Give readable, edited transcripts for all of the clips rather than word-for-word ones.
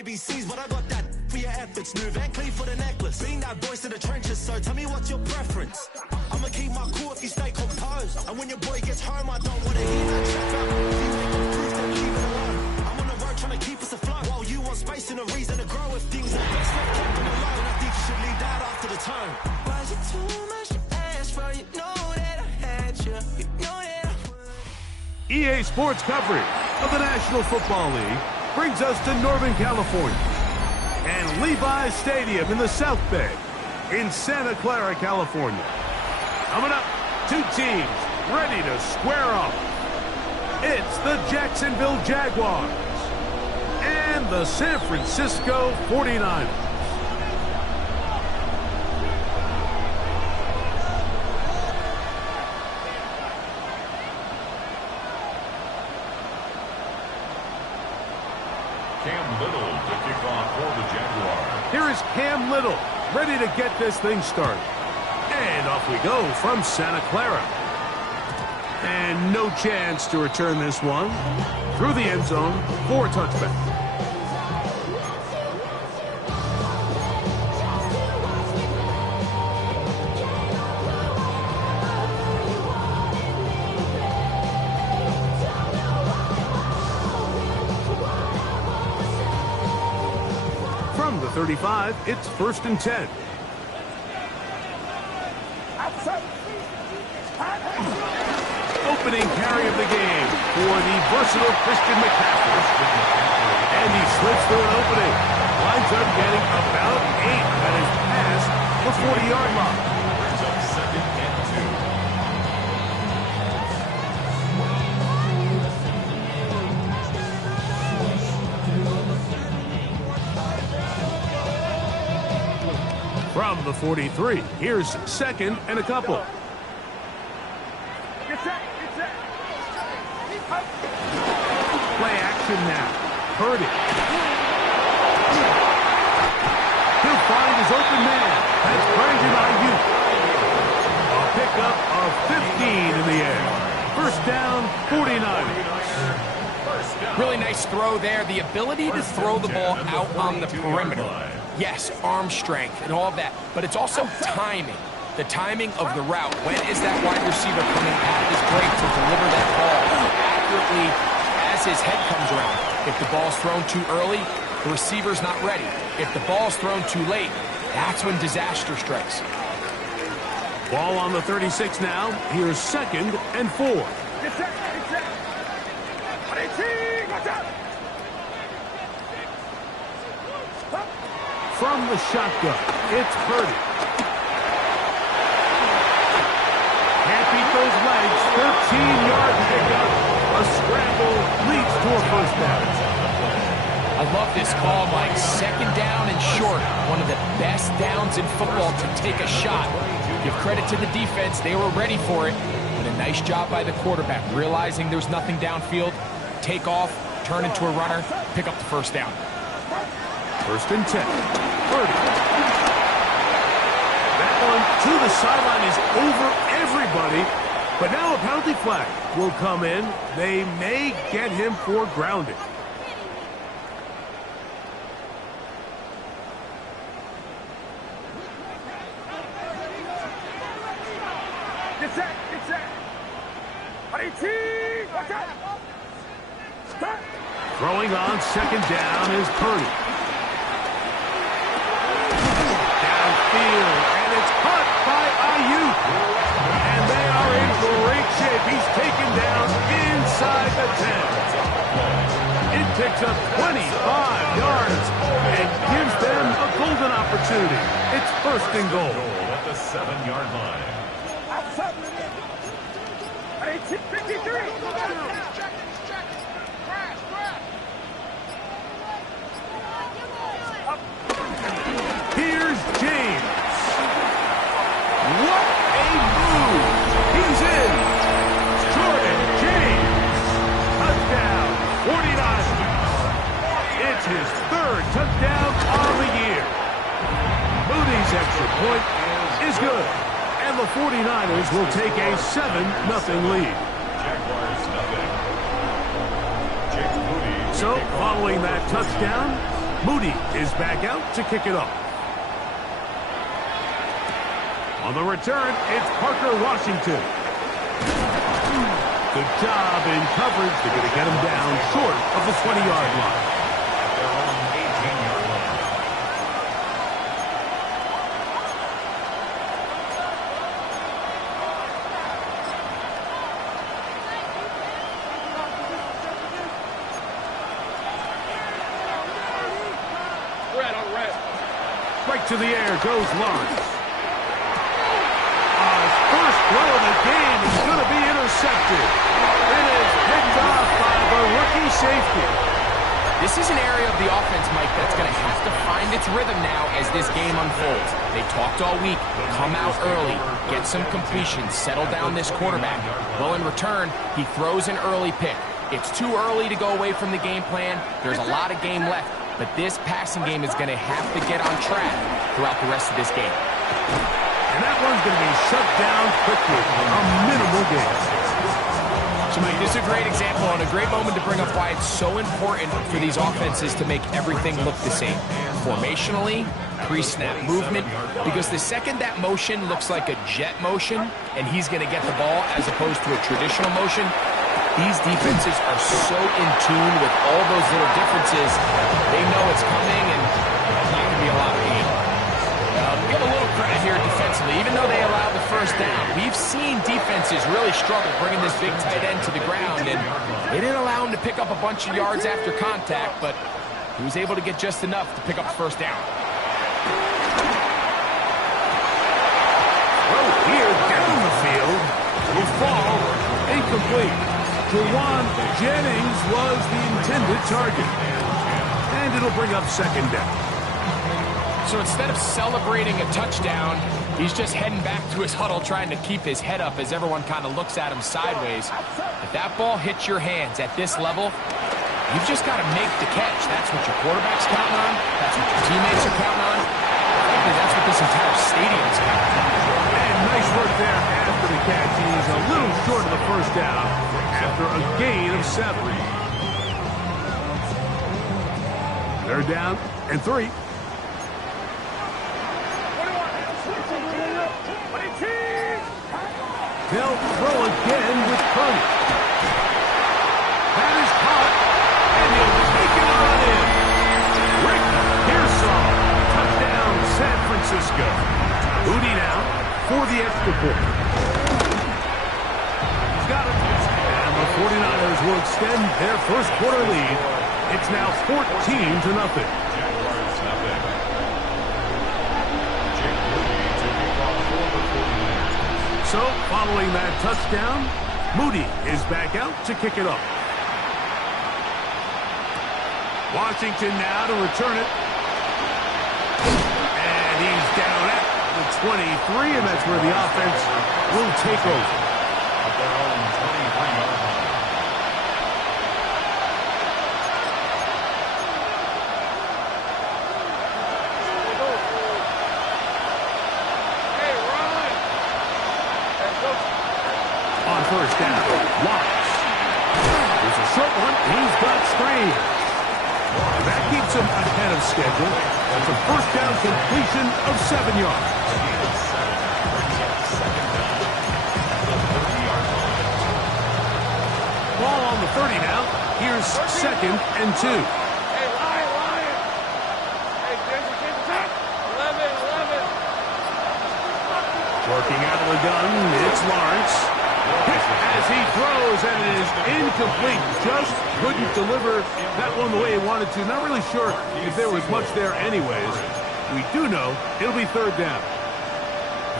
ABCs, but I got that for your efforts. New Van Cleef for the necklace. Being that voice in the trenches, so tell me what's your preference. I'ma keep my cool if you stay composed. And when your boy gets home, I don't wanna hear that chat back. If you ain't got proof, then leave it alone. I'm on the road trying to keep us afloat. While you want space and a reason to grow. If things are best left kept them alone, I think you should leave that after the tone. Was it too much to ask for? You know that I had you. You know that EA Sports coverage of the National Football League brings us to Northern California and Levi's Stadium in the South Bay in Santa Clara, California. Coming up, two teams ready to square off. It's the Jacksonville Jaguars and the San Francisco 49ers. Cam Little to kick off for the Jaguars. Here is Cam Little, ready to get this thing started. And off we go from Santa Clara. And no chance to return this one. Through the end zone for a touchback. From the 35, it's 1st and 10. Opening carry of the game for the versatile Christian McCaffrey. And he slips through an opening. Winds up getting about 8 at his pass, the 40-yard line. Brings up 2nd and 2. From the 43, here's 2nd and a couple. Play action now. Purdy. He'll find his open man. That's Brandon Ayuk. A pickup of 15 in the air. 1st down, 49ers. Really nice throw there. The ability to throw the ball out on the perimeter. Yes, arm strength and all of that, but it's also timing. The timing of the route. When is that wide receiver coming at his break to deliver that ball accurately as his head comes around? If the ball's thrown too early, the receiver's not ready. If the ball's thrown too late, that's when disaster strikes. Ball on the 36 now. Here's 2nd and 4. From the shotgun, it's Purdy. Can't beat those legs. 13-yard pickup. A scramble leads to a 1st down. I love this call, Mike. 2nd down and short. One of the best downs in football to take a shot. Give credit to the defense. They were ready for it. But a nice job by the quarterback. Realizing there's nothing downfield. Take off, turn into a runner, pick up the 1st down. 1st and 10. Purdy. That one to the sideline is over everybody. But now a penalty flag will come in. They may get him for grounding. Throwing on 2nd down is Purdy. Downfield, and it's caught by Ayuk. And they are in great shape. He's taken down inside the 10. It picks up 25 yards and gives them a golden opportunity. It's 1st and goal. At the 7-yard line. Here's James. What a move. He's in. Jordan James. Touchdown, 49ers. It's his 3rd touchdown on the year. Moody's extra point is good. And the 49ers will take a 7-0 lead. Jaguars nothing. Jake Moody. So, following that touchdown, Moody is back out to kick it off. On the return, it's Parker Washington. Good job in coverage. They're going to get him down short of the 20-yard line. Their own 18-yard line. Right to the air goes Lawrence. First throw of the game is going to be intercepted. It is picked off by the rookie safety. This is an area of the offense, Mike, that's going to have to find its rhythm now as this game unfolds. They talked all week, come out early, get some completions, settle down this quarterback. Well, in return, he throws an early pick. It's too early to go away from the game plan. There's a lot of game left, but this passing game is going to have to get on track throughout the rest of this game. And that one's going to be shut down quickly. A minimal gain. So, Mike, this is a great example and a great moment to bring up why it's so important for these offenses to make everything look the same. Formationally, pre-snap movement, because the second that motion looks like a jet motion and he's going to get the ball as opposed to a traditional motion, these defenses are so in tune with all those little differences. They know it's coming and it's not going to be a lot of game. Give a little credit here defensively. Even though they allowed the first down, we've seen defenses really struggle bringing this big tight end to the ground, and they didn't allow him to pick up a bunch of yards after contact, but he was able to get just enough to pick up the first down. Well, here down the field will fall incomplete. Juwan Jennings was the intended target, and it'll bring up second down. So instead of celebrating a touchdown, he's just heading back to his huddle trying to keep his head up as everyone kind of looks at him sideways. If that ball hits your hands at this level, you've just got to make the catch. That's what your quarterback's counting on. That's what your teammates are counting on. Frankly, that's what this entire stadium's counting on. And nice work there after the catch. He's a little short of the first down after a gain of 7. They're down and 3. They'll throw again with Purdy. That is caught, and he'll take it on in. Rick Pearsall, touchdown San Francisco. Moody now for the extra point. He's got it. And the 49ers will extend their first quarter lead. It's now 14-0. So, following that touchdown, Moody is back out to kick it off. Washington now to return it. And he's down at the 23, and that's where the offense will take over. At their own 23-yard line. On first down, Lawrence. There's a short one. He's got Strange. That keeps him ahead of schedule. That's a first down completion of 7 yards. Ball on the 30 now. Here's 2nd and 2. Hey, Ryan. Hey, Jason, keep the top. 11. Working out of the gun, it's Lawrence. As he throws, and it is incomplete. Just couldn't deliver that one the way he wanted to. Not really sure if there was much there anyways. We do know it'll be 3rd down.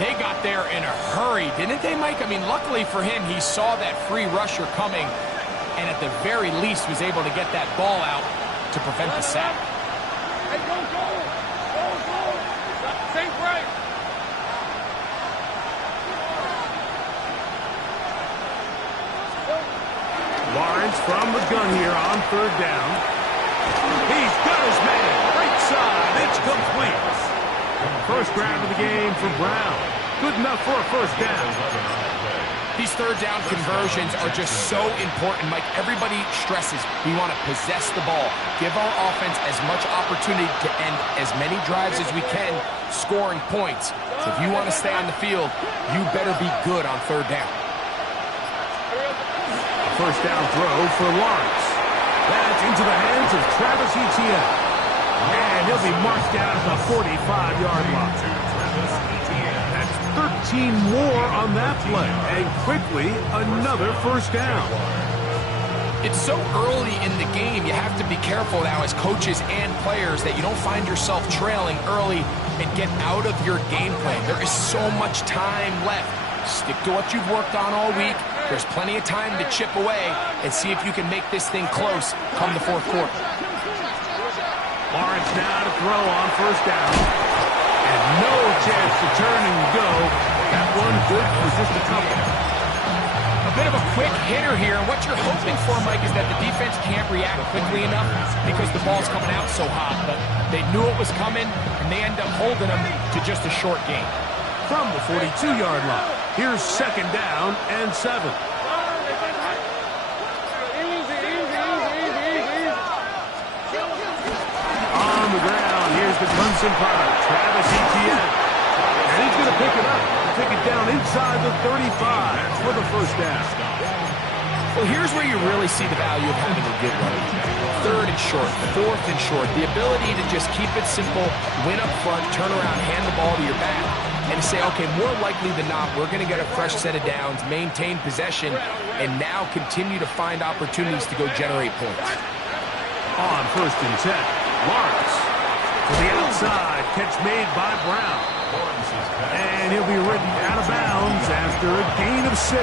They got there in a hurry, didn't they, Mike? I mean, luckily for him, he saw that free rusher coming and at the very least was able to get that ball out to prevent the sack. Hey, go. Safe right. Lawrence from the gun here on 3rd down. He's got his man. Right side. It's complete. First grab of the game for Brown. Good enough for a first down. These third down conversions are just so important, Mike. Everybody stresses we want to possess the ball, give our offense as much opportunity to end as many drives as we can, scoring points. So if you want to stay on the field, you better be good on third down. A first down throw for Lawrence. That's into the hands of Travis Etienne. And he'll be marked down at the 45-yard line. That's 13 more on that play. And quickly, another first down. It's so early in the game, you have to be careful now as coaches and players that you don't find yourself trailing early and get out of your game plan. There is so much time left. Stick to what you've worked on all week. There's plenty of time to chip away and see if you can make this thing close come the fourth quarter. Lawrence now to throw on first down. And no chance to turn and go. That one good for just a couple. A bit of a quick hitter here, and what you're hoping for, Mike, is that the defense can't react quickly enough because the ball's coming out so hot. But they knew it was coming, and they end up holding them to just a short gain. From the 42-yard line, here's second down and 7. On the ground, here's the Clemson product, Travis Etienne. And he's going to pick it up. Take it down inside the 35 for the first down. Well, here's where you really see the value of having a good run. Third and short, fourth and short. The ability to just keep it simple, win up front, turn around, hand the ball to your back, and say, okay, more likely than not, we're going to get a fresh set of downs, maintain possession, and now continue to find opportunities to go generate points. On first and 10, Lawrence to the outside, catch made by Brown. And he'll be ridden out of bounds after a gain of 6.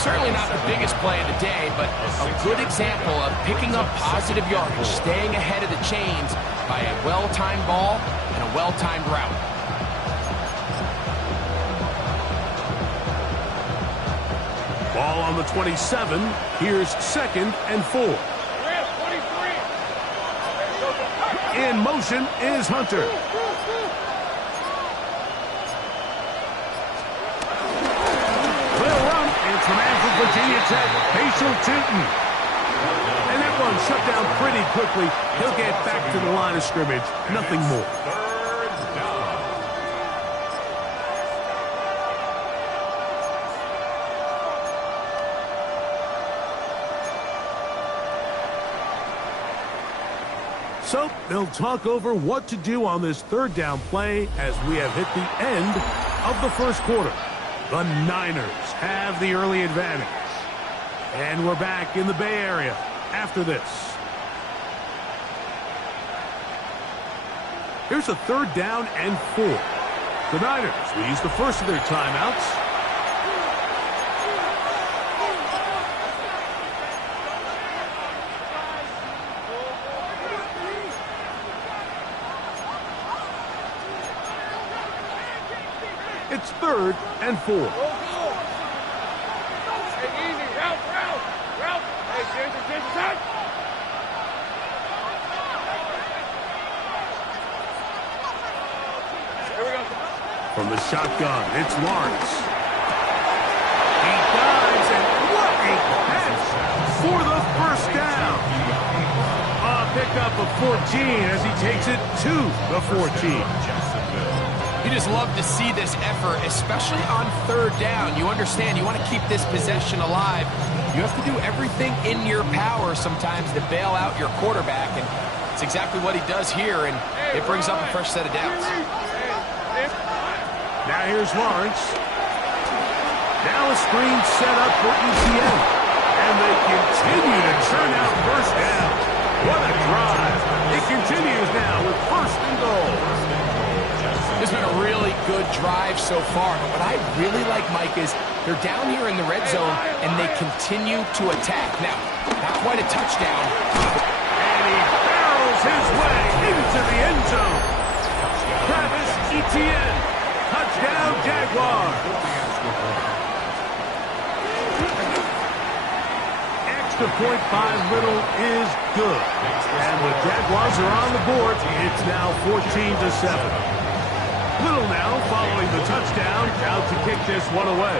Certainly not the biggest play of the day, but a good example of picking up positive yardage, staying ahead of the chains by a well-timed ball and a well-timed route. Ball on the 27. Here's second and 4. In motion is Hunter. From Virginia Tech, Facial Tinton. And that one shut down pretty quickly. He'll get back to the line of scrimmage. Nothing more. So they'll talk over what to do on this third down play as we have hit the end of the first quarter. The Niners have the early advantage. And we're back in the Bay Area after this. Here's a third down and 4. The Niners will use the first of their timeouts. It's third and 4. Hey, easy. Route. Hey, change time. Here we go. From the shotgun, it's Lawrence. He dives, and what a catch for the first down. A pickup of 14 as he takes it to the 14. You just love to see this effort, especially on third down. You understand, you want to keep this possession alive. You have to do everything in your power sometimes to bail out your quarterback, and it's exactly what he does here, and it brings up a fresh set of downs. Now here's Lawrence. Now a screen set up for Etienne, and they continue to churn out first down. What a drive. It continues now with first and goal. It's been a really good drive so far, but what I really like, Mike, is they're down here in the red zone, and they continue to attack. Now, not quite a touchdown. And he barrels his way into the end zone. Travis Etienne, touchdown Jaguars. Extra point by Little is good. And the Jaguars are on the board. It's now 14-7. Little now following the touchdown, out to kick this one away.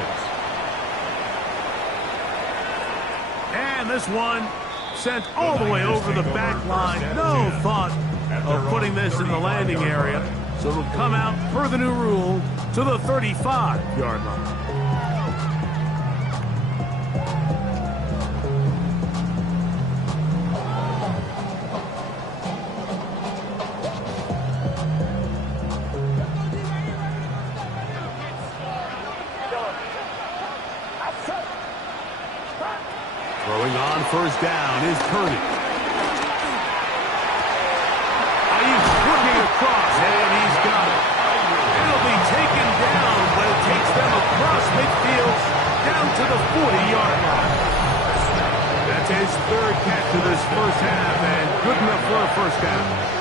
And this one sent all the way over the back line. No thought of putting this in the landing area. So it'll come out per the new rule to the 35-yard line. Throwing on first down is Purdy. Ayuk working across, and he's got it. It'll be taken down, but it takes them across midfield down to the 40-yard line. That's his third catch of this first half, and good enough for a first down.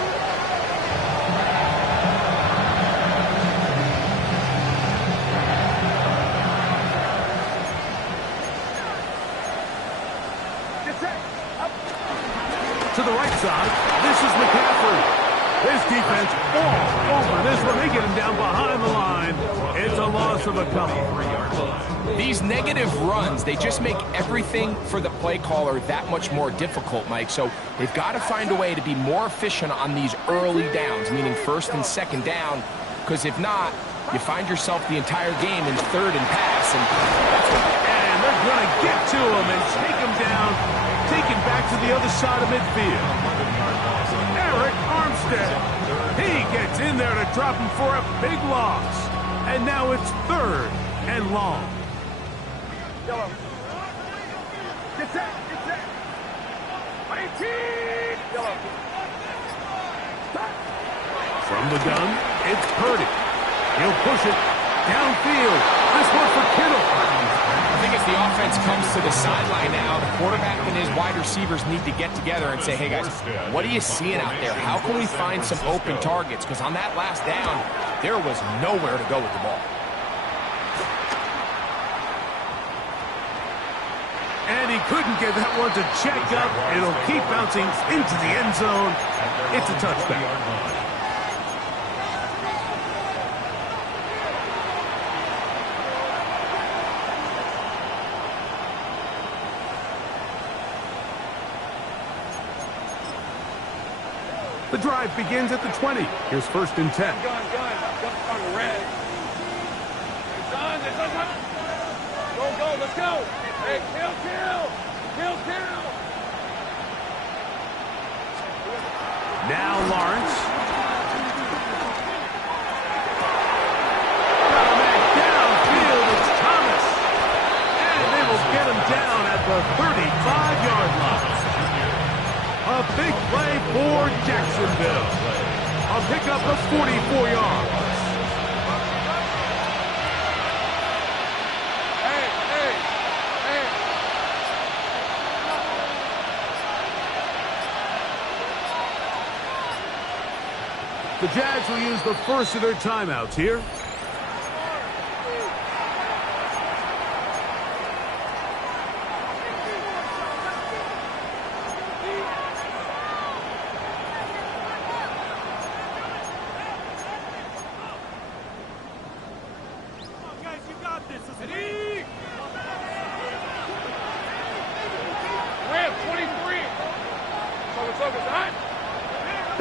To the right side, this is McCaffrey. This defense all over this one. They get him down behind the line. It's a loss of a couple. These negative runs, they just make everything for the play caller that much more difficult, Mike. So they've got to find a way to be more efficient on these early downs, meaning first and second down, because if not, you find yourself the entire game in third and pass. And they're going to get to him and take him down, take him back to the other side of midfield. Arik Armstead, he gets in there to drop him for a big loss. And now it's third and long. Get set, get set. 18. From the gun, it's Purdy. He'll push it downfield. This one for Kittle. I think as the offense comes to the sideline now, the quarterback and his wide receivers need to get together and say, hey guys, what are you seeing out there? How can we find some open targets? Because on that last down, there was nowhere to go with the ball. And he couldn't get that one to check up. It'll keep bouncing into the end zone. It's a touchdown. The drive begins at the 20. Here's first and 10. Gun. On red. It's on. Go, let's go. Hey, kill. Now Lawrence. Got a man downfield. It's Thomas. And they will get him down at the 35-yard line. A big play for Jacksonville. A pickup of 44 yards. Hey. The Jags will use the first of their timeouts here.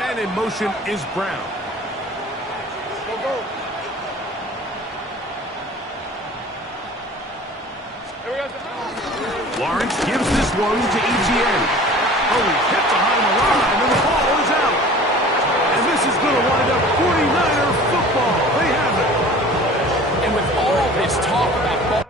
And in motion is Brown. Go. Lawrence gives this one to Etienne. Oh, he hit behind the line, and the ball is out. And this is going to wind up 49er football. They have it. And with all this talk about ball,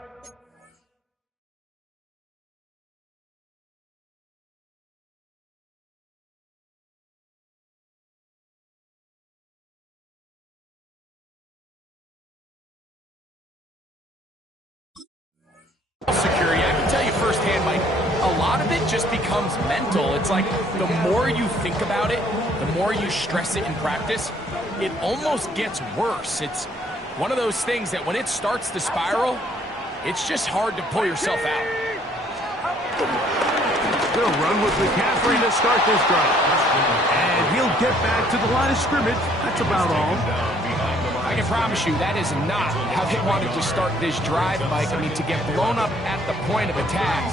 security, I can tell you firsthand, Mike, a lot of it just becomes mental. It's like the more you think about it, the more you stress it in practice, it almost gets worse. It's one of those things that when it starts to spiral, it's just hard to pull yourself out. They'll run with McCaffrey to start this drive. And he'll get back to the line of scrimmage. That's about all. I can promise you that is not how they wanted to start this drive, Mike. I mean, to get blown up at the point of attack,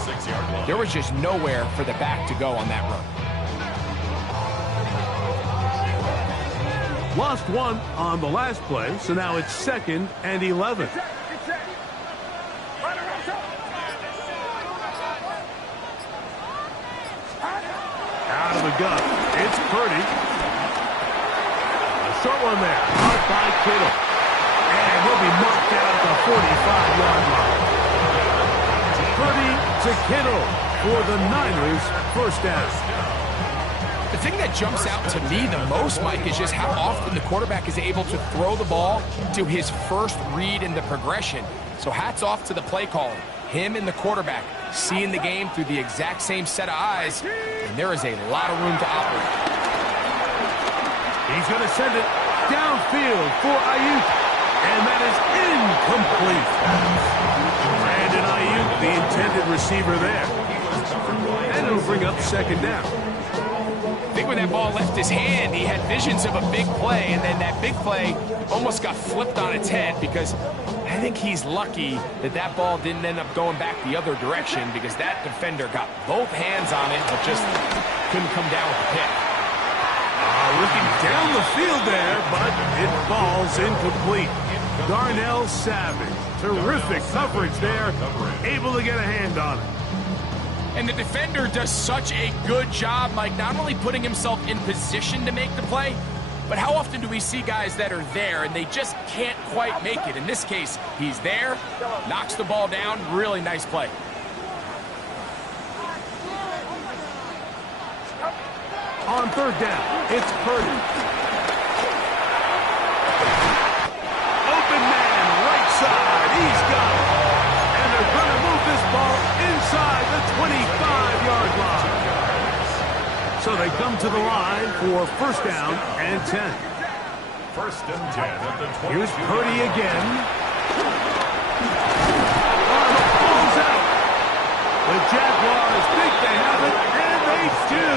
there was just nowhere for the back to go on that run. Lost one on the last play, so now it's 2nd and 11. Out of the gun, it's Purdy. A short one there, caught by Kittle. And he'll be marked down at the 45-yard line. Purdy to Kittle for the Niners' first down. The thing that jumps out to me the most, Mike, is just how often the quarterback is able to throw the ball to his first read in the progression. So hats off to the play caller. Him and the quarterback seeing the game through the exact same set of eyes, and there is a lot of room to operate. He's going to send it downfield for Ayuk, and that is incomplete. Brandon Ayuk, the intended receiver there. And it'll bring up 2nd down. I think when that ball left his hand, he had visions of a big play, and then that big play almost got flipped on its head because I think he's lucky that that ball didn't end up going back the other direction because that defender got both hands on it but just couldn't come down with the pick. Looking down the field there, but it falls incomplete. Darnell Savage, terrific coverage there, able to get a hand on it. And the defender does such a good job, Mike, not only putting himself in position to make the play, but how often do we see guys that are there and they just can't quite make it? In this case, he's there, knocks the ball down, really nice play. On 3rd down, it's Purdy. Open man, right side, he's got it. And they're going to move this ball inside the 25-yard line. So they come to the line for 1st down and 10. 1st and 10 at the 20. Here's Purdy again. Pulls out. The Jaguars think they have it, and they do.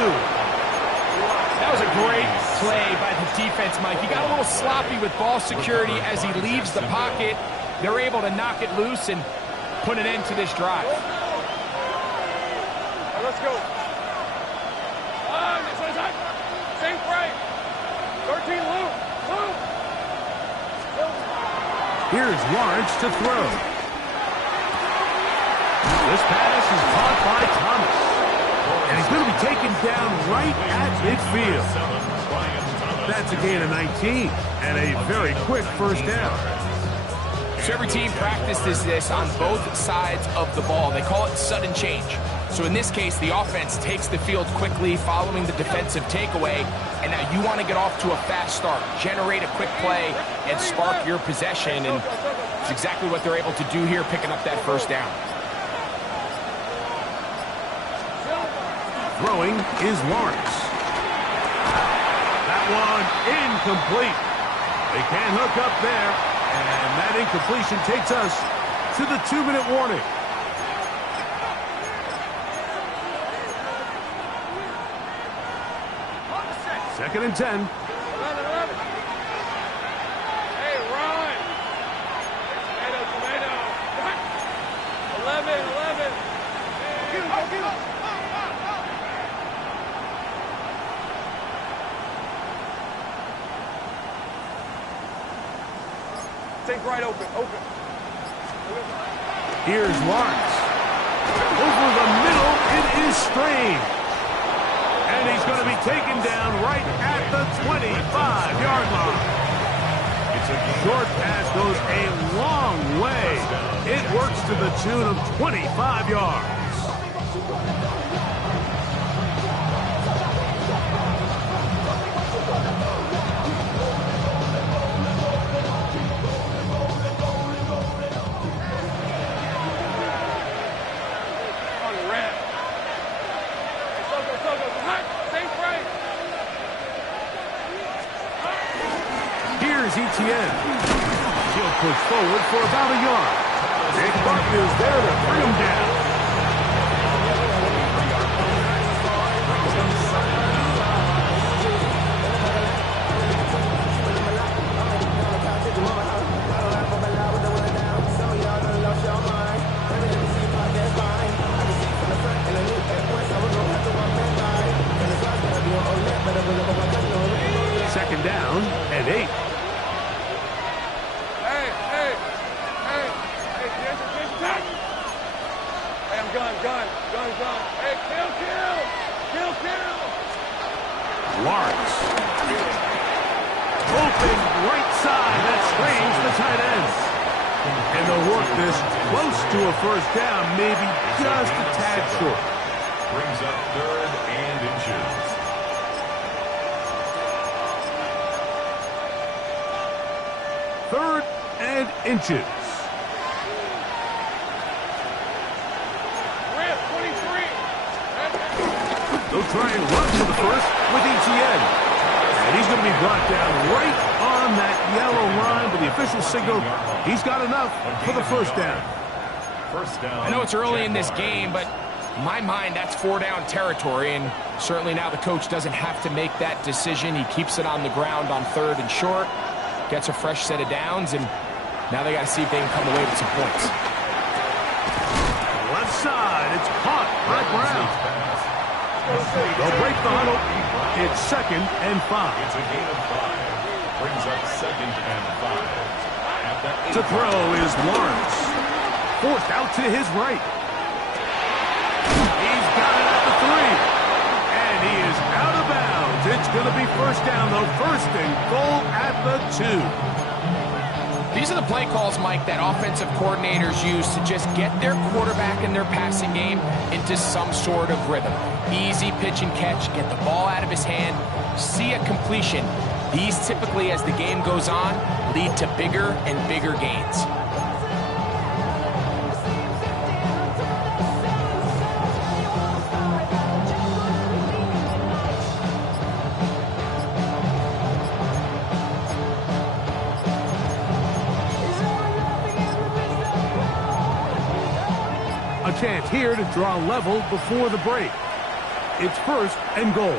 That was a great play by the defense, Mike. He got a little sloppy with ball security as he leaves the pocket. They're able to knock it loose and put an end to this drive. Let's go. Same break. 13 loop. Here's Lawrence to throw. This pass is caught by Thomas. And he's going to be taken down right at midfield. That's a gain of 19 and a very quick 1st down. So every team practices this on both sides of the ball. They call it sudden change. So in this case, the offense takes the field quickly following the defensive takeaway, and now you want to get off to a fast start, generate a quick play, and spark your possession, and it's exactly what they're able to do here, picking up that 1st down. Throwing is Lawrence. That one incomplete. They can't hook up there, and that incompletion takes us to the 2-minute warning. Second and 10. 11. Hey, Ron. Tomato. 11. Get him. Take right open. Here's Lawrence. Over the middle, it is Strange. And he's going to be taken down right at the 25-yard line. Short pass goes a long way. It works to the tune of 25 yards. Etienne. He'll push forward for about a yard. Nick Barkley is there to bring him down. second down and 8. Hey, Jason, attack! Hey, I'm gun. Hey, kill! Lawrence. Open right side. That strains the tight end. And they'll work this close to a first down, maybe just a tad short. Brings up 3rd and inches. Third and inches. They'll try and run for the first with Etienne. And he's going to be brought down right on that yellow line, but the official signal he's got enough for the first down. First down. I know it's early in this game, but in my mind, that's 4-down territory, and certainly now the coach doesn't have to make that decision. He keeps it on the ground on 3rd and short, gets a fresh set of downs, and now they got to see if they can come away with some points. Left side, it's caught by Brown. They'll break the huddle. It's 2nd and 5. It's a gain of 5. Brings up 2nd and 5. At that To throw is Lawrence. Forced out to his right. He's got it at the 3. And he is out of bounds. It's going to be first down, though. 1st and goal at the 2. These are the play calls, Mike, that offensive coordinators use to just get their quarterback and their passing game into some sort of rhythm. Easy pitch and catch, get the ball out of his hand, see a completion. These typically, as the game goes on, lead to bigger and bigger gains. A chance here to draw level before the break. It's 1st and goal.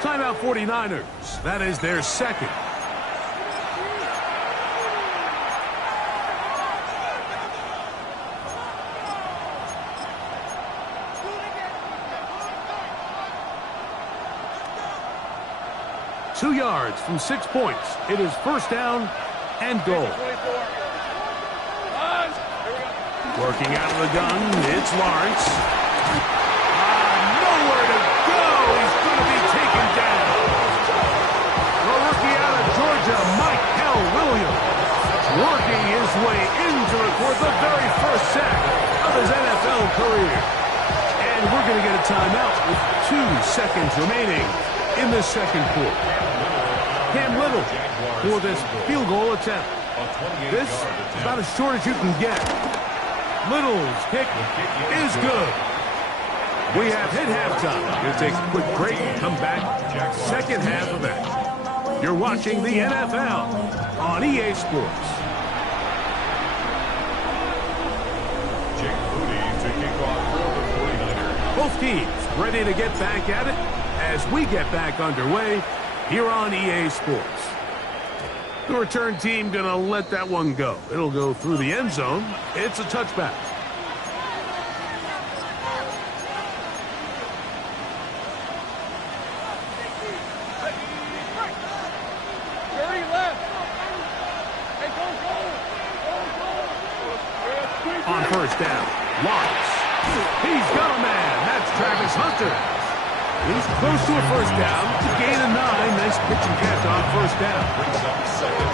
Timeout 49ers. That is their 2nd. Two yards from 6 points. It is first down and goal. Working out of the gun, it's Lawrence. Nowhere to go. He's going to be taken down. The rookie out of Georgia, Michael Williams, working his way in to record the very first sack of his NFL career. And we're going to get a timeout with 2 seconds remaining in the second quarter. Cam Little for this field goal attempt. This is about as short as you can get. Little's kick is good. We have hit halftime. We'll take a quick break and come back. Second half of it. You're watching the NFL on EA Sports. Jake Moody to kick off for the 49ers. Both teams ready to get back at it as we get back underway here on EA Sports. The return team going to let that one go. It'll go through the end zone. It's a touchback. On first down, Lawrence. He's got a man. That's Travis Hunter. He's close to a first down. To gain a 9. Nice pitch and catch on first down. Brings up 2nd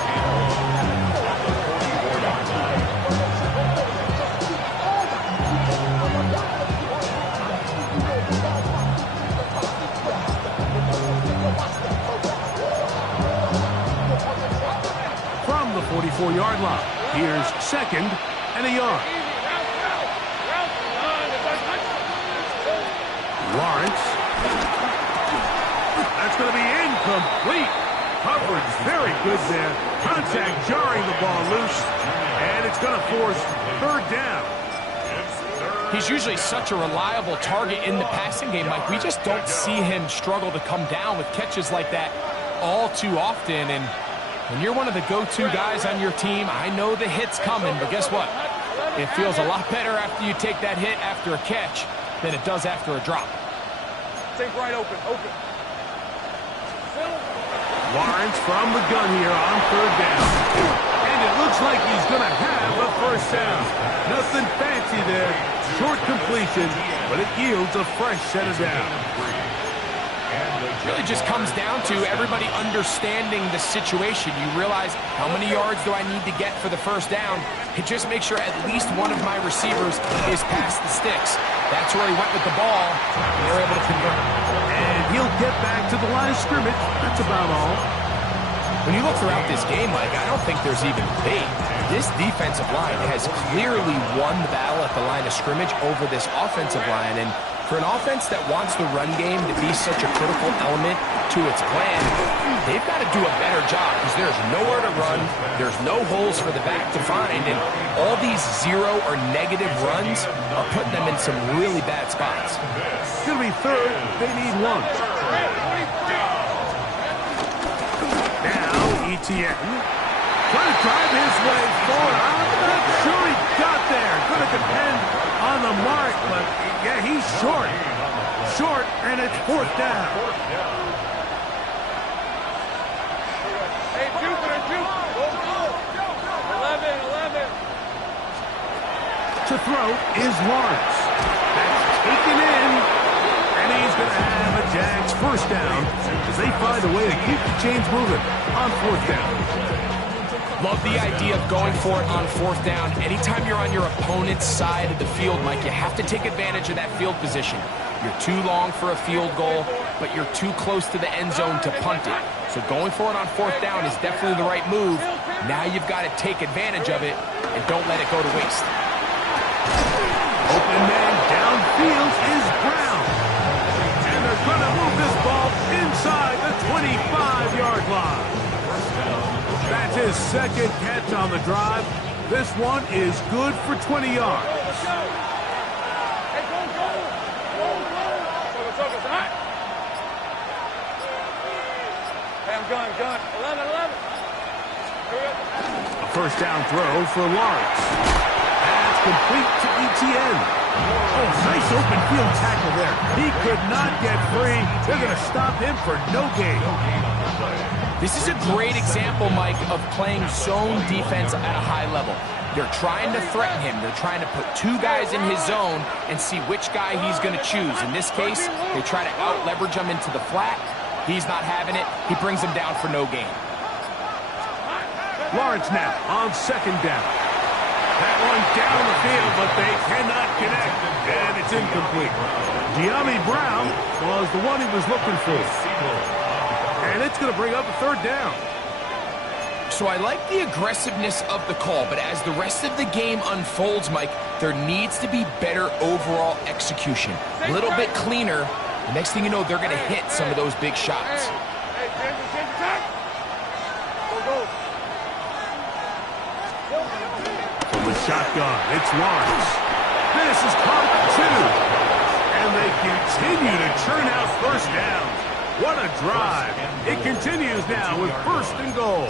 and 1 at the 44-yard line. From the 44-yard line, here's 2nd and a yard. Lawrence. That's going to be incomplete. Coverage very good there. Contact jarring the ball loose. And it's going to force third down. He's usually such a reliable target in the passing game, Mike. We just don't see him struggle to come down with catches like that all too often. And when you're one of the go-to guys on your team, I know the hit's coming, but guess what? It feels a lot better after you take that hit after a catch than it does after a drop. Take right open. Lawrence from the gun here on third down. And it looks like he's going to have a first down. Nothing fancy there. Short completion, but it yields a fresh set of downs. It really just comes down to everybody understanding the situation. You realize how many yards do I need to get for the first down? And just make sure at least one of my receivers is past the sticks. That's where he went with the ball. And they're able to convert. And he'll get back to the line of scrimmage. That's about all. When you look throughout this game, Mike, I don't think there's even debate. This defensive line has clearly won the battle at the line of scrimmage over this offensive line. And for an offense that wants the run game to be such a critical element to its plan, they've got to do a better job because there's nowhere to run, there's no holes for the back to find, and all these zero or negative runs are putting them in some really bad spots. It's going to be third. They need one. Now, Etienne trying to drive his way forward. I'm not sure he got there. Going to depend on the mark, but yeah, he's short. Short, and it's fourth down. Hey, Jupiter, Jupiter. 11. To throw is Lawrence. That's taken in, and he's going to have a Jags first down as they find a way to keep the chains moving on fourth down. Love the idea of going for it on fourth down. Anytime you're on your opponent's side of the field, Mike, you have to take advantage of that field position. You're too long for a field goal, but you're too close to the end zone to punt it. So going for it on fourth down is definitely the right move. Now you've got to take advantage of it and don't let it go to waste. Open man downfield is Brown. And they're going to move this ball inside the 25-yard line. That's his second catch on the drive. This one is good for 20 yards. Hey, go. Hey, I'm going. 11. A first down throw for Lawrence. That's complete to Etienne. Oh, nice open field tackle there. He could not get free. They're going to stop him for no gain. This is a great example, Mike, of playing zone defense at a high level. They're trying to threaten him. They're trying to put two guys in his zone and see which guy he's going to choose. In this case, they try to out-leverage him into the flat. He's not having it. He brings him down for no gain. Lawrence now on second down. That one down the field, but they cannot connect, and it's incomplete. Dyami Brown was the one he was looking for. And it's going to bring up a third down. So I like the aggressiveness of the call, but as the rest of the game unfolds, Mike, there needs to be better overall execution. A little bit cleaner. The next thing you know, they're going to hit some of those big shots. Hey, change attack. Go. From the shotgun, it's Lawrence. This is caught at 2. And they continue to churn out first downs. What a drive. It continues now with first and goal.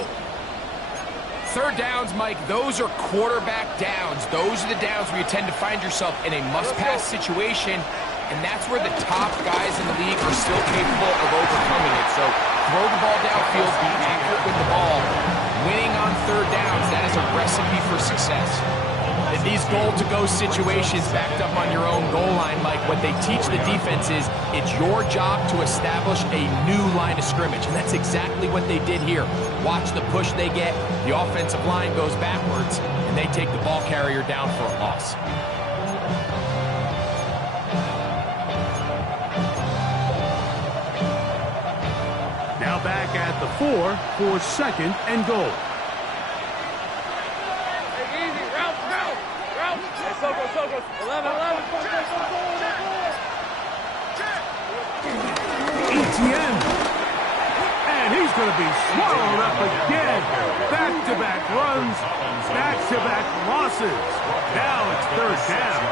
Third downs, Mike, those are quarterback downs. Those are the downs where you tend to find yourself in a must-pass situation, and that's where the top guys in the league are still capable of overcoming it. So throw the ball downfield, be accurate with the ball. Winning on third downs, that is a recipe for success. In these goal-to-go situations backed up on your own goal line, Mike, what they teach the defense is it's your job to establish a new line of scrimmage, and that's exactly what they did here. Watch the push they get, the offensive line goes backwards, and they take the ball carrier down for a loss. Now back at the 4 for second and goal. Soko. 11. Etienne. And he's going to be swallowed up again. Back-to-back runs, back-to-back losses. Now it's third down.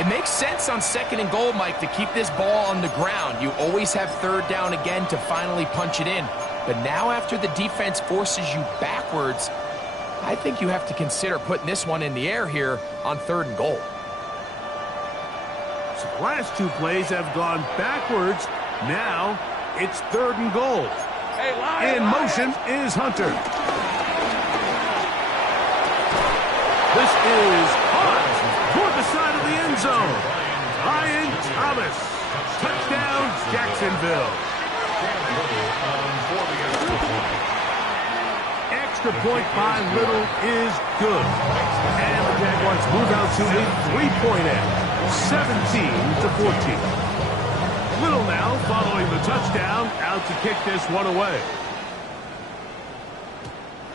It makes sense on second and goal, Mike, to keep this ball on the ground. You always have third down again to finally punch it in. But now after the defense forces you backwards, I think you have to consider putting this one in the air here on third and goal. So the last two plays have gone backwards. Now it's third and goal. In motion is Hunter. This is hot toward the side of the end zone. Ryan Thomas. Touchdown, Jacksonville. Extra point by Little is good. And the Jaguars move out to a 3-point edge, 17-14. Little now following the touchdown, out to kick this one away.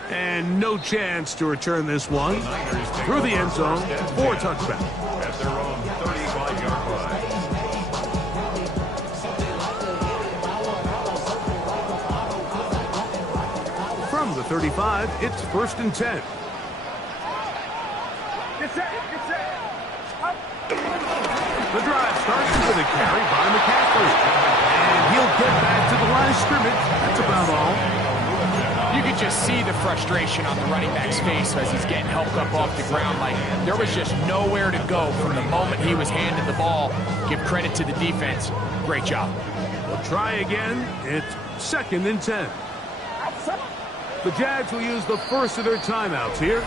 And no chance to return this one through the end zone for a touchback. At their own 35-yard line. From the 35, it's 1st and 10. The drive starts with a carry by McCaffrey. And he'll get back to the line of scrimmage. That's about all. You could just see the frustration on the running back's face as he's getting helped up off the ground. Like, there was just nowhere to go from the moment he was handed the ball. Give credit to the defense. Great job. We'll try again. It's 2nd and 10. The Jags will use the first of their timeouts here.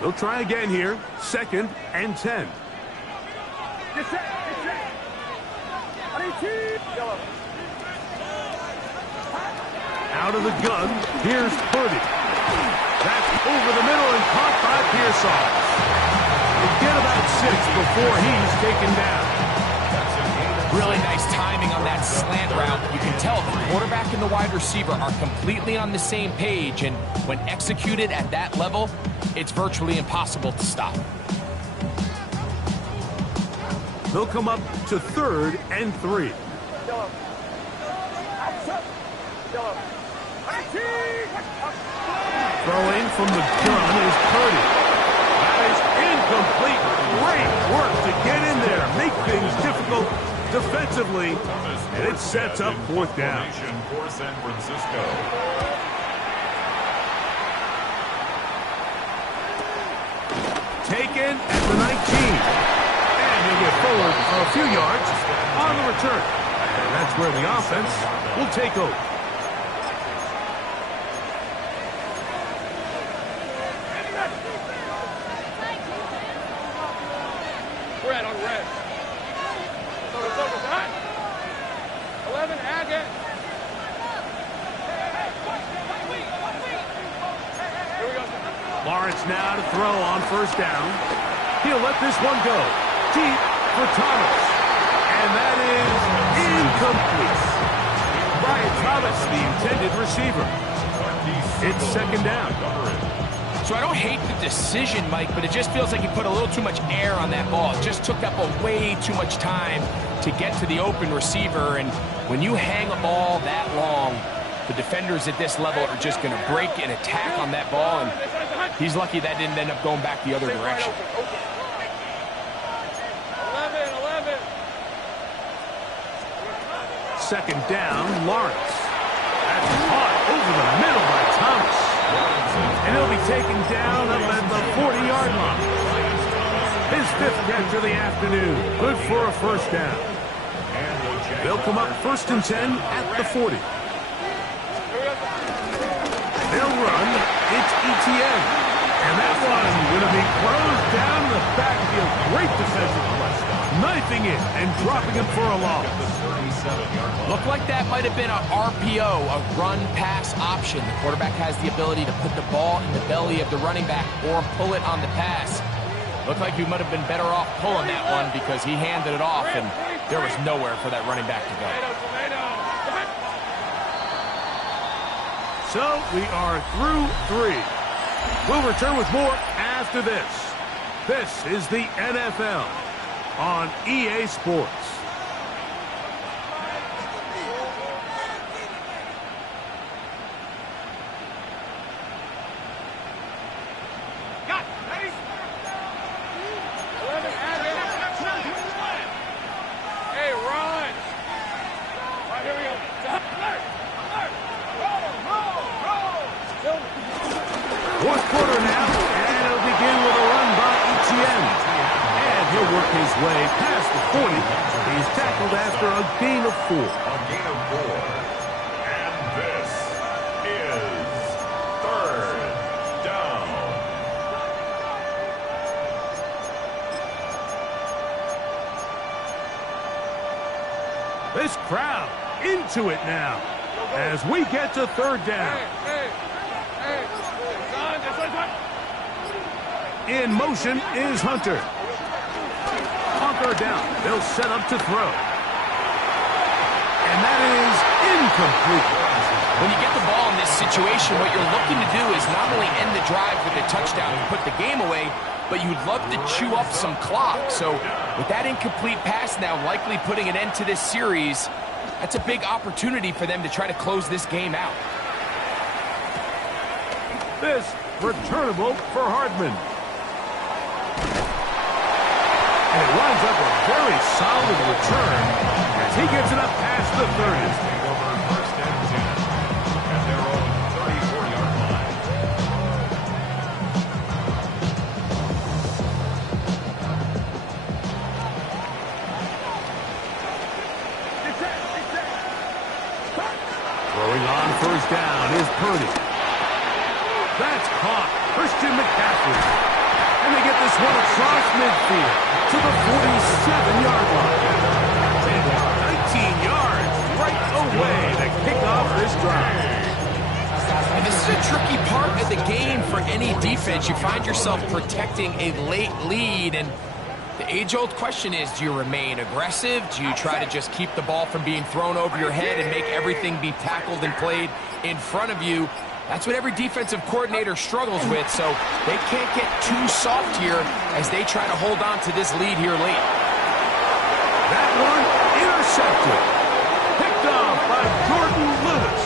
They'll try again here. 2nd and 10. Out of the gun, here's Purdy. That's over the middle and caught by Pearsall. They get about 6 before he's taken down. Really nice timing on that slant route. You can tell the quarterback and the wide receiver are completely on the same page, and when executed at that level, it's virtually impossible to stop. They'll come up to 3rd and 3. Throwing from the gun is Purdy. That is incomplete. Great work to get in there, make things difficult defensively, and it sets up 4th down. For San Francisco. Taken at the 19. And he'll get forward for a few yards on the return. And that's where the offense will take over. Red on red. It's 11, Agate. Here we go. Lawrence now to throw on 1st down. He'll let this one go. Deep for Thomas. And that is incomplete. Brian Thomas, the intended receiver. It's 2nd down. So I don't hate the decision, Mike, but it just feels like he put a little too much air on that ball. It just took up way too much time to get to the open receiver. And when you hang a ball that long, the defenders at this level are just going to break and attack on that ball. And he's lucky that didn't end up going back the other direction. 11. 2nd down, Lawrence. That's caught over the middle by Thomas. And he'll be taken down up at the 40-yard line. His 5th catch of the afternoon. Good for a 1st down. They'll come up 1st and 10 at the 40. They'll run. It's ETN. And that one going to be closed down in the backfield. Great defensive play. Knifing it and dropping him for a loss. Looked like that might have been a RPO, a run-pass option. The quarterback has the ability to put the ball in the belly of the running back or pull it on the pass. Looked like he might have been better off pulling that one because he handed it off, and there was nowhere for that running back to go. So we are through 3. We'll return with more after this. This is the NFL on EA Sports. Hey, run. All right, here we go. 4th work his way past the 40. He's tackled after a gain of 4. A gain of 4. And this is third down. This crowd into it now as we get to third down. In motion is Hunter. On third down, they'll set up to throw. And that is incomplete. When you get the ball in this situation, what you're looking to do is not only end the drive with a touchdown and put the game away, but you'd love to chew up some clock. So with that incomplete pass now likely putting an end to this series, that's a big opportunity for them to try to close this game out. This returnable for Hardman. And it winds up a very solid return as he gets it up past the 30. Take over first and 10 at their own 34-yard line. Throwing on first down is Purdy. That's caught. Christian McCaffrey. And they get this one across midfield to the 47-yard line. 19 yards right away to kick off this drive. And this is a tricky part of the game for any defense. You find yourself protecting a late lead, and the age-old question is, do you remain aggressive? Do you try to just keep the ball from being thrown over your head and make everything be tackled and played in front of you? That's what every defensive coordinator struggles with, so they can't get too soft here as they try to hold on to this lead here late. That one intercepted. Picked off by Jordan Lewis.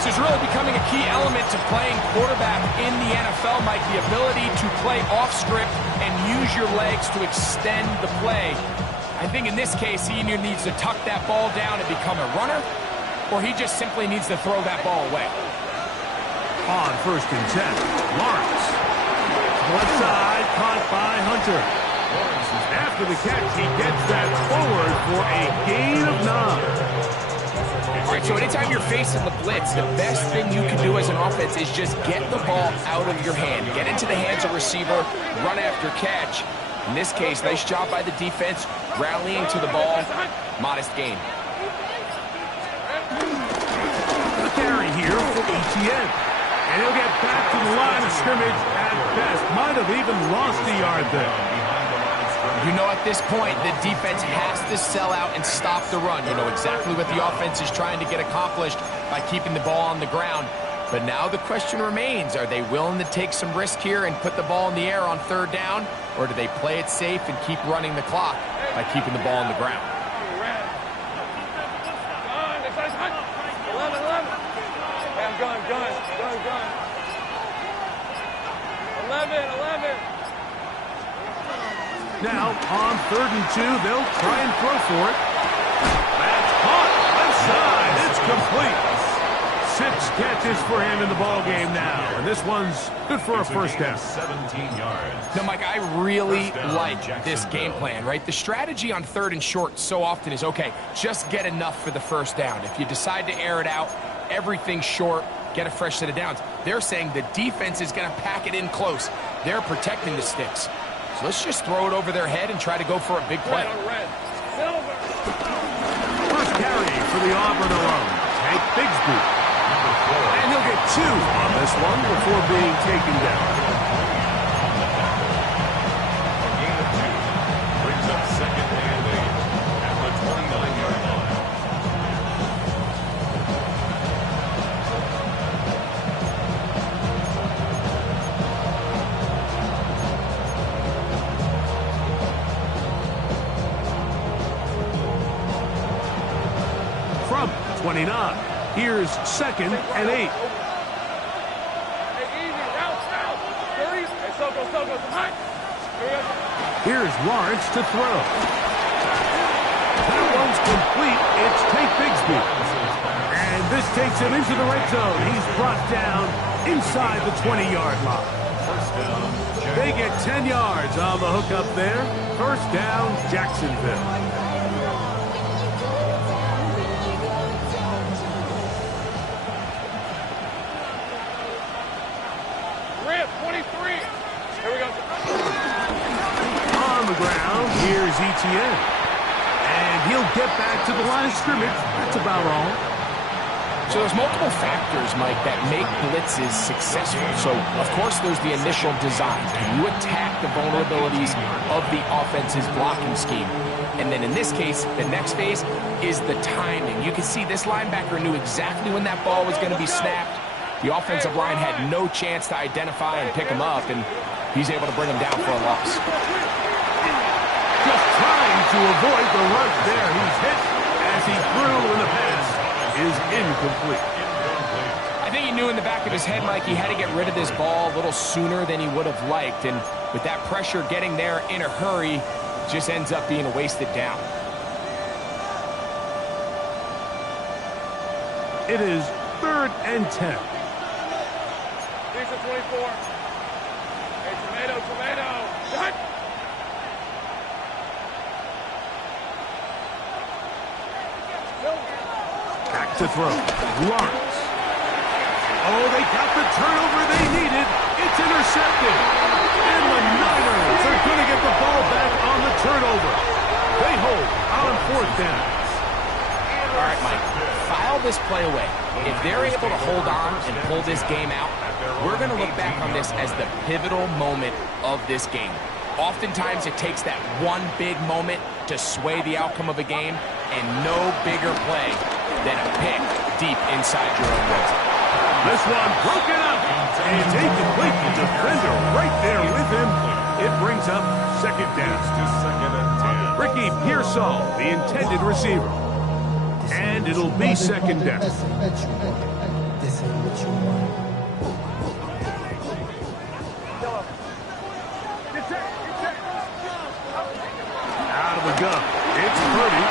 This is really becoming a key element to playing quarterback in the NFL, Mike, the ability to play off script and use your legs to extend the play. I think in this case, he either needs to tuck that ball down and become a runner, or he just simply needs to throw that ball away. On first and 10, Lawrence. Left side, caught by Hunter. After the catch, he gets that forward for a gain of 9. All right, so anytime you're facing the blitz, the best thing you can do as an offense is just get the ball out of your hand. Get into the hands of receiver, run after catch. In this case, nice job by the defense, rallying to the ball. Modest gain. The carry here for ETN. And he'll get back to the line of scrimmage at best. Might have even lost a yard there. You know at this point, the defense has to sell out and stop the run. You know exactly what the offense is trying to get accomplished by keeping the ball on the ground. But now the question remains, are they willing to take some risk here and put the ball in the air on third down? Or do they play it safe and keep running the clock by keeping the ball on the ground? 11. Now, on third and 2, they'll try and throw for it. That's caught. Left side. It's complete. 6 catches for him in the ball game now. And this one's good for a first down. 17 yards. Now, Mike, I really like this game plan, right? The strategy on third and short so often is, okay, just get enough for the first down. If you decide to air it out, everything short, get a fresh set of downs. They're saying the defense is going to pack it in close. They're protecting the sticks. So let's just throw it over their head and try to go for a big play. First carry for the Auburn alone. Tank Bigsby. And he'll get 2 on this one before being taken down. A gain of 2 brings up second and 8 at the 29-yard line. From 29. Here's second and 8. Here's Lawrence to throw. That one's complete. It's Tank Bigsby. And this takes him into the red zone. He's brought down inside the 20-yard line. First down, They get 10 yards on the hook up there. First down, Jacksonville. Rip, 23. Here we go. On the ground, here's Etienne. And he'll get back to the line of scrimmage. That's about all. So there's multiple factors, Mike, that make blitzes successful. So, of course, there's the initial design. Can you attack the vulnerabilities of the offense's blocking scheme? And then in this case, the next phase is the timing. You can see this linebacker knew exactly when that ball was going to be snapped. The offensive line had no chance to identify and pick him up, and he's able to bring him down for a loss. Just trying to avoid the rush there. He's hit as he threw, and the pass is incomplete. I think he knew in the back of his head, Mike, he had to get rid of this ball a little sooner than he would have liked. And with that pressure getting there in a hurry, just ends up being a wasted down. It is 3rd and 10. These are 24. Hey, tomato. Cut. Back to throw. Lawrence. Oh, they got the turnover they needed. It's intercepted. And the Niners are going to get the ball back on the turnover. They hold on 4th down. All right, Mike, file this play away. If they're able to hold on and pull this game out, we're going to look back on this as the pivotal moment of this game. Oftentimes, it takes that one big moment to sway the outcome of a game, and no bigger play than a pick deep inside your own red zone. This one broken up. And incomplete. The defender right there with him. It brings up 2nd down. Ricky Pearsall, the intended receiver. And it'll be 2nd down. This ain't what you want. Out of the gun. It's Purdy.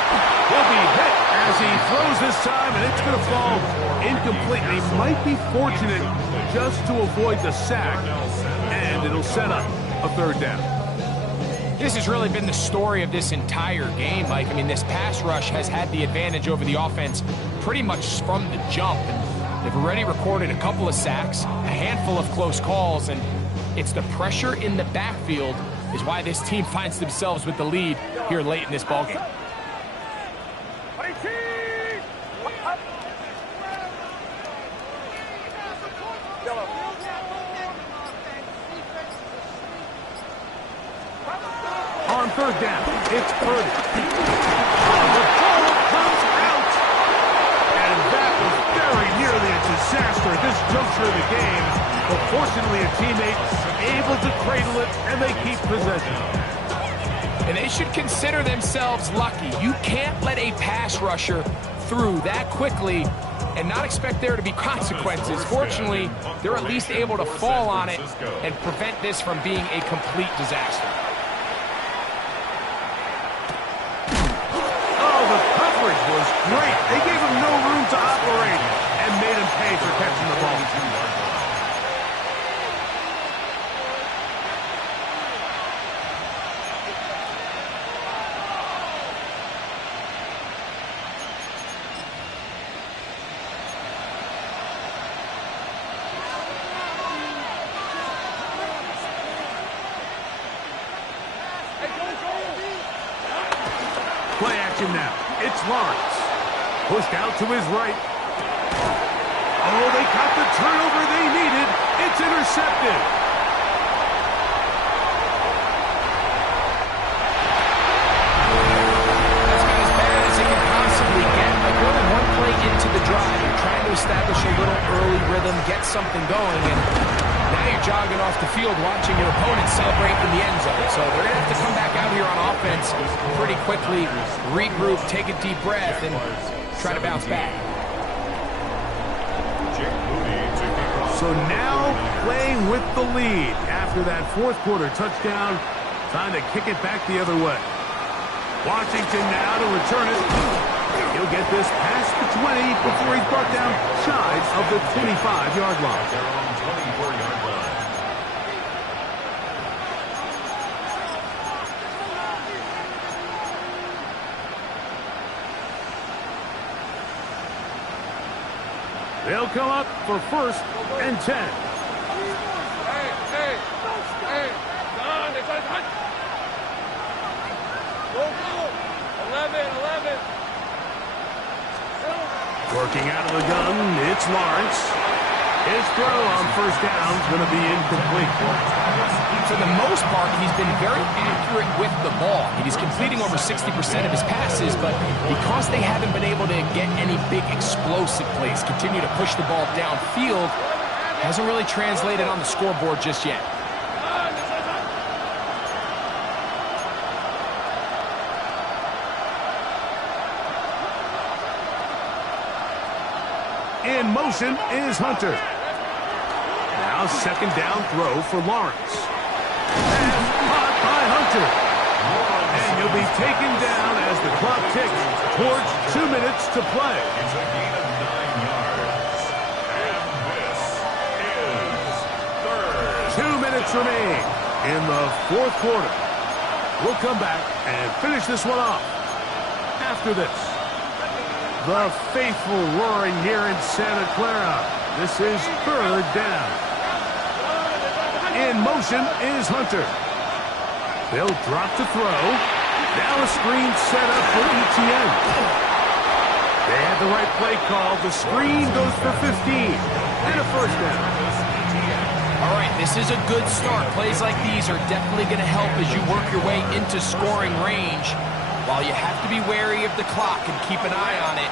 He'll be hit as he throws this time, and it's going to fall incomplete. He might be fortunate just to avoid the sack, and it'll set up a 3rd down. This has really been the story of this entire game, Mike. I mean, this pass rush has had the advantage over the offense pretty much from the jump. And they've already recorded a couple of sacks, a handful of close calls, and it's the pressure in the backfield is why this team finds themselves with the lead here late in this ballgame. On 3rd down, it's Purdy. The ball comes out. And that was very nearly a disaster at this juncture of the game. But fortunately, a teammate able to cradle it, and they keep possession. And they should consider themselves lucky. You can't let a pass rusher through that quickly and not expect there to be consequences. Fortunately, they're at least able to fall on it and prevent this from being a complete disaster. Oh, the coverage was great. They gave him no room to operate and made him pay for catching the ball. Play action now. It's Lawrence. Pushed out to his right. Oh, they got the turnover they needed. It's intercepted. That's about as bad as it can possibly get. Like more than one play into the drive, you're trying to establish a little early rhythm, get something going, and now you're jogging off the field watching your opponent celebrate in the end zone. So they're going to have to come back out here on offense pretty quickly, regroup, take a deep breath, and try to bounce back. So now playing with the lead after that 4th quarter touchdown. Time to kick it back the other way. Washington now to return it. He'll get this past the 20 before he's brought down shy of the 25-yard line. They'll come up for 1st and 10. Hey. Done. It's on. Go. 11. Working out of the gun, it's Lawrence. His throw on 1st down is going to be incomplete. For the most part, he's been very accurate with the ball. He's completing over 60% of his passes, but because they haven't been able to get any big explosive plays, continue to push the ball downfield, hasn't really translated on the scoreboard just yet. In motion is Hunter. Now 2nd down throw for Lawrence. Pass caught by Hunter. And he'll be taken down as the clock ticks towards 2 minutes to play. It's a gain of 9 yards. And this is 3rd. 2 minutes remain in the 4th quarter. We'll come back and finish this one off after this. The faithful roaring here in Santa Clara. This is 3rd down. In motion is Hunter. They'll drop to throw. Now a screen set up for ETN. They had the right play call. The screen goes for 15 and a 1st down. All right, this is a good start. Plays like these are definitely going to help as you work your way into scoring range. While you have to be wary of the clock and keep an eye on it,